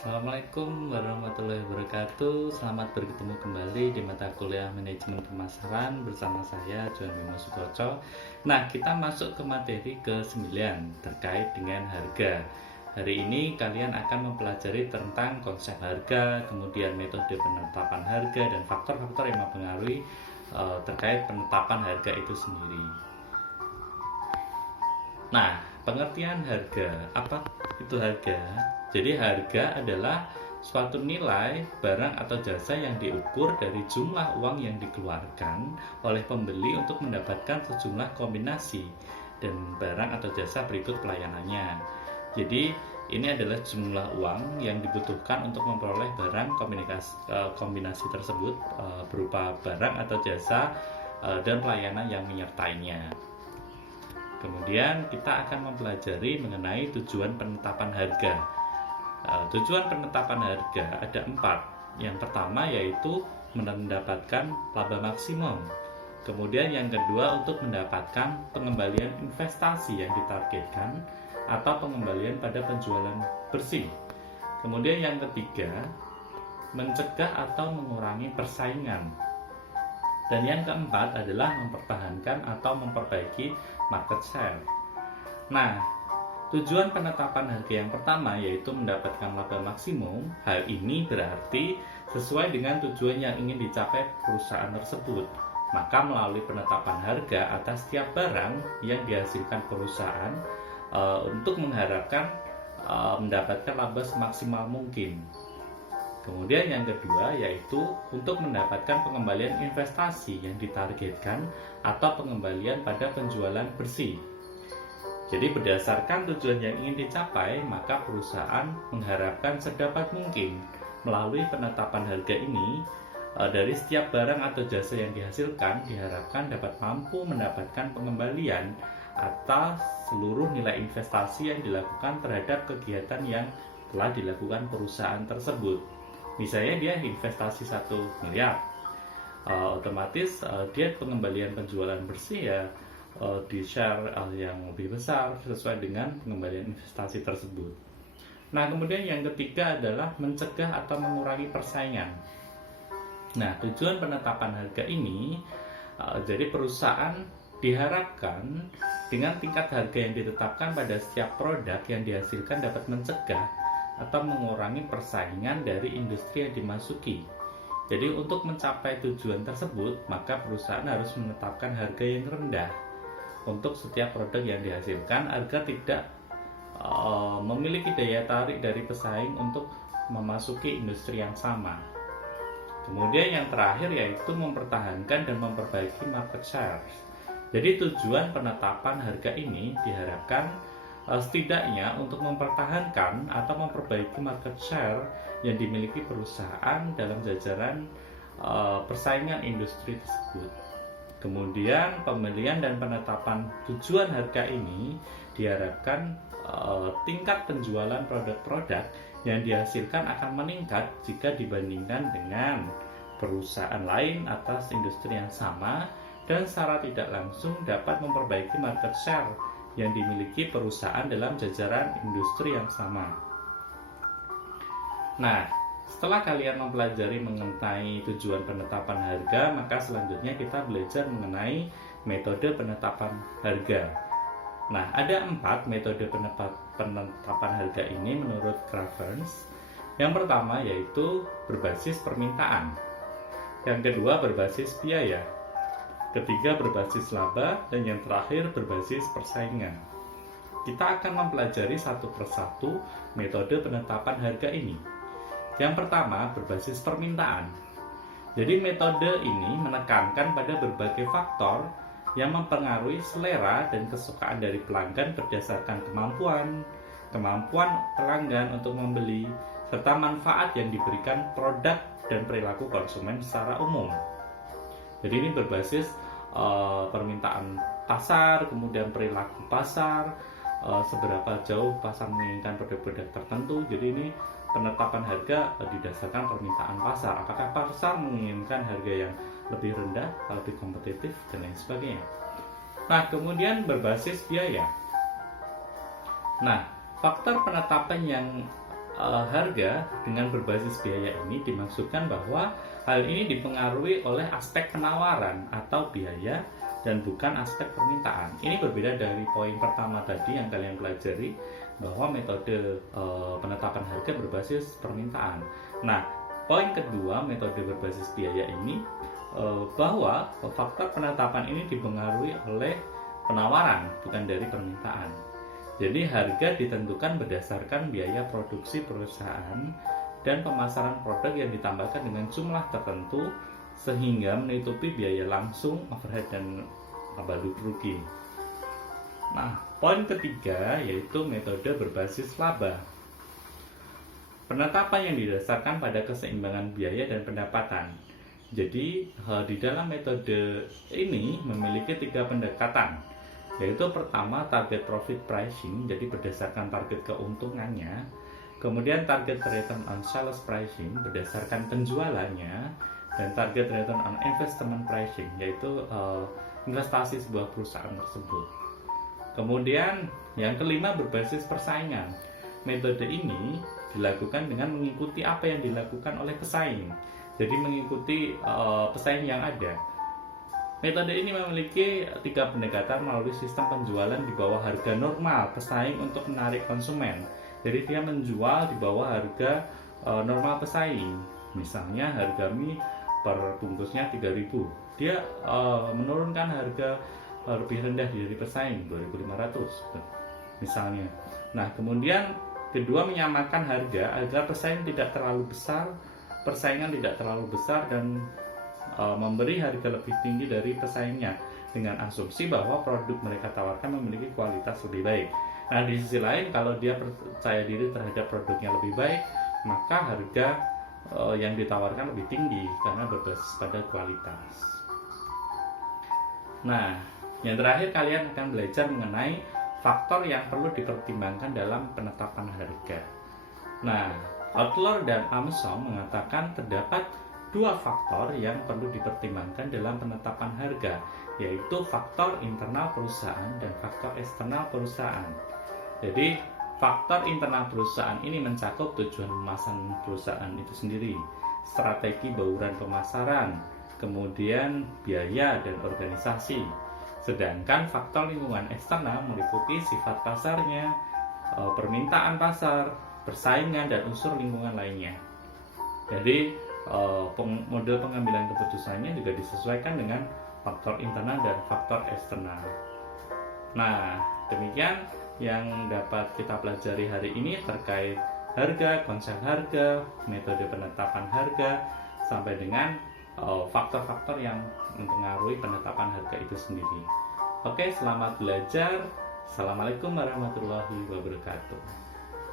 Assalamualaikum warahmatullahi wabarakatuh. Selamat bertemu kembali di mata kuliah manajemen pemasaran bersama saya Johan Bima Sukoco. Nah, kita masuk ke materi ke-9 terkait dengan harga. Hari ini kalian akan mempelajari tentang konsep harga, kemudian metode penetapan harga dan faktor-faktor yang mempengaruhi terkait penetapan harga itu sendiri. Nah, pengertian harga, apa itu harga? Jadi harga adalah suatu nilai barang atau jasa yang diukur dari jumlah uang yang dikeluarkan oleh pembeli untuk mendapatkan sejumlah kombinasi dan barang atau jasa berikut pelayanannya. Jadi ini adalah jumlah uang yang dibutuhkan untuk memperoleh barang kombinasi tersebut berupa barang atau jasa dan pelayanan yang menyertainya. Kemudian kita akan mempelajari mengenai tujuan penetapan harga. Tujuan penetapan harga ada 4. Yang pertama yaitu mendapatkan laba maksimum. Kemudian yang kedua untuk mendapatkan pengembalian investasi yang ditargetkan atau pengembalian pada penjualan bersih. Kemudian yang ketiga mencegah atau mengurangi persaingan. Dan yang keempat adalah mempertahankan atau memperbaiki market share. Nah, tujuan penetapan harga yang pertama yaitu mendapatkan laba maksimum. Hal ini berarti sesuai dengan tujuan yang ingin dicapai perusahaan tersebut. Maka melalui penetapan harga atas setiap barang yang dihasilkan perusahaan untuk mengharapkan mendapatkan laba semaksimal mungkin. Kemudian yang kedua yaitu untuk mendapatkan pengembalian investasi yang ditargetkan atau pengembalian pada penjualan bersih. Jadi berdasarkan tujuan yang ingin dicapai, maka perusahaan mengharapkan sedapat mungkin melalui penetapan harga ini dari setiap barang atau jasa yang dihasilkan diharapkan dapat mampu mendapatkan pengembalian atas seluruh nilai investasi yang dilakukan terhadap kegiatan yang telah dilakukan perusahaan tersebut. Misalnya dia investasi 1 miliar, otomatis dia pengembalian penjualan bersih ya di share yang lebih besar sesuai dengan pengembalian investasi tersebut. Nah, kemudian yang ketiga adalah mencegah atau mengurangi persaingan. Nah, tujuan penetapan harga ini jadi perusahaan diharapkan dengan tingkat harga yang ditetapkan pada setiap produk yang dihasilkan dapat mencegah atau mengurangi persaingan dari industri yang dimasuki. Jadi untuk mencapai tujuan tersebut, maka perusahaan harus menetapkan harga yang rendah untuk setiap produk yang dihasilkan agar tidak memiliki daya tarik dari pesaing untuk memasuki industri yang sama. Kemudian yang terakhir yaitu mempertahankan dan memperbaiki market share. Jadi tujuan penetapan harga ini diharapkan setidaknya untuk mempertahankan atau memperbaiki market share yang dimiliki perusahaan dalam jajaran persaingan industri tersebut. Kemudian pemilihan dan penetapan tujuan harga ini diharapkan tingkat penjualan produk-produk yang dihasilkan akan meningkat jika dibandingkan dengan perusahaan lain atas industri yang sama dan secara tidak langsung dapat memperbaiki market share yang dimiliki perusahaan dalam jajaran industri yang sama. Nah, setelah kalian mempelajari mengenai tujuan penetapan harga, maka selanjutnya kita belajar mengenai metode penetapan harga. Nah, ada 4 metode penetapan harga ini menurut Cravens. Yang pertama yaitu berbasis permintaan. Yang kedua berbasis biaya. Ketiga berbasis laba, dan yang terakhir berbasis persaingan. Kita akan mempelajari satu persatu metode penetapan harga ini. Yang pertama berbasis permintaan. Jadi metode ini menekankan pada berbagai faktor yang mempengaruhi selera dan kesukaan dari pelanggan berdasarkan kemampuan pelanggan untuk membeli, serta manfaat yang diberikan produk dan perilaku konsumen secara umum. Jadi ini berbasis permintaan pasar, kemudian perilaku pasar, seberapa jauh pasar menginginkan produk-produk tertentu. Jadi ini penetapan harga didasarkan permintaan pasar. Apakah pasar menginginkan harga yang lebih rendah, lebih kompetitif, dan lain sebagainya. Nah, kemudian berbasis biaya. Nah, faktor penetapan yang harga dengan berbasis biaya ini dimaksudkan bahwa hal ini dipengaruhi oleh aspek penawaran atau biaya dan bukan aspek permintaan. Ini berbeda dari poin pertama tadi yang kalian pelajari, bahwa metode penetapan harga berbasis permintaan. Nah, poin kedua metode berbasis biaya ini bahwa faktor penetapan ini dipengaruhi oleh penawaran bukan dari permintaan. Jadi harga ditentukan berdasarkan biaya produksi perusahaan dan pemasaran produk yang ditambahkan dengan jumlah tertentu sehingga menutupi biaya langsung, overhead, dan balut rugi. Nah, poin ketiga yaitu metode berbasis laba. Penetapan yang didasarkan pada keseimbangan biaya dan pendapatan. Jadi, di dalam metode ini memiliki 3 pendekatan, yaitu pertama target profit pricing, jadi berdasarkan target keuntungannya. Kemudian target return on sales pricing berdasarkan penjualannya, dan target return on investment pricing, yaitu investasi sebuah perusahaan tersebut. Kemudian yang kelima berbasis persaingan. Metode ini dilakukan dengan mengikuti apa yang dilakukan oleh pesaing, jadi mengikuti pesaing yang ada. Metode ini memiliki 3 pendekatan melalui sistem penjualan di bawah harga normal pesaing untuk menarik konsumen. Jadi dia menjual di bawah harga normal pesaing. Misalnya harga mie per bungkusnya 3.000. Dia menurunkan harga lebih rendah dari pesaing 2.500 misalnya. Nah, kemudian kedua menyamakan harga agar pesaing tidak terlalu besar, persaingan tidak terlalu besar, dan memberi harga lebih tinggi dari pesaingnya dengan asumsi bahwa produk mereka tawarkan memiliki kualitas lebih baik. Nah, di sisi lain kalau dia percaya diri terhadap produknya lebih baik, maka harga yang ditawarkan lebih tinggi karena berbasis pada kualitas. Nah, yang terakhir kalian akan belajar mengenai faktor yang perlu dipertimbangkan dalam penetapan harga. Nah, Outler dan Armstrong mengatakan terdapat 2 faktor yang perlu dipertimbangkan dalam penetapan harga, yaitu faktor internal perusahaan dan faktor eksternal perusahaan. Jadi, faktor internal perusahaan ini mencakup tujuan pemasaran perusahaan itu sendiri, strategi bauran pemasaran, kemudian biaya dan organisasi. Sedangkan faktor lingkungan eksternal meliputi sifat pasarnya, permintaan pasar, persaingan, dan unsur lingkungan lainnya. Jadi, model pengambilan keputusannya juga disesuaikan dengan faktor internal dan faktor eksternal. Nah, demikian yang dapat kita pelajari hari ini terkait harga, konsep harga, metode penetapan harga, sampai dengan faktor-faktor yang mempengaruhi penetapan harga itu sendiri. Oke, selamat belajar. Assalamualaikum warahmatullahi wabarakatuh.